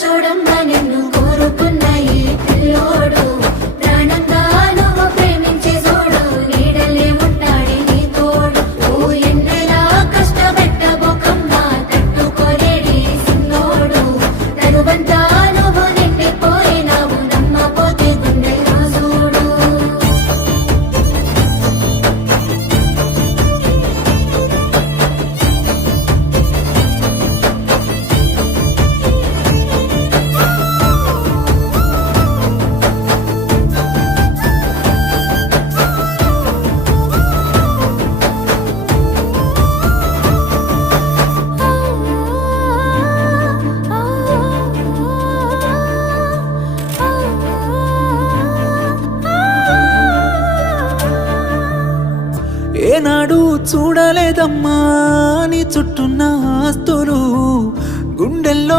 చూడమ్మా నిన్ను కోరుకున్న ఈ పిల్లోడు ప్రాణంగా నువ్వు ప్రేమించే చూడు నీడలే ఉంటాడే నీ తోడు ఓ ఎన్నెలా కష్టపెట్టబోకమ్మా తట్టుకోలేడి సిన్నోడు తనువంతా నువ్వు నిండిపోయినావు నమ్మపోతే గుండెల్లో చూడు ఏనాడు చూడలేదమ్మా నీ చుట్టూన్న ఆస్తులు గుండెల్లో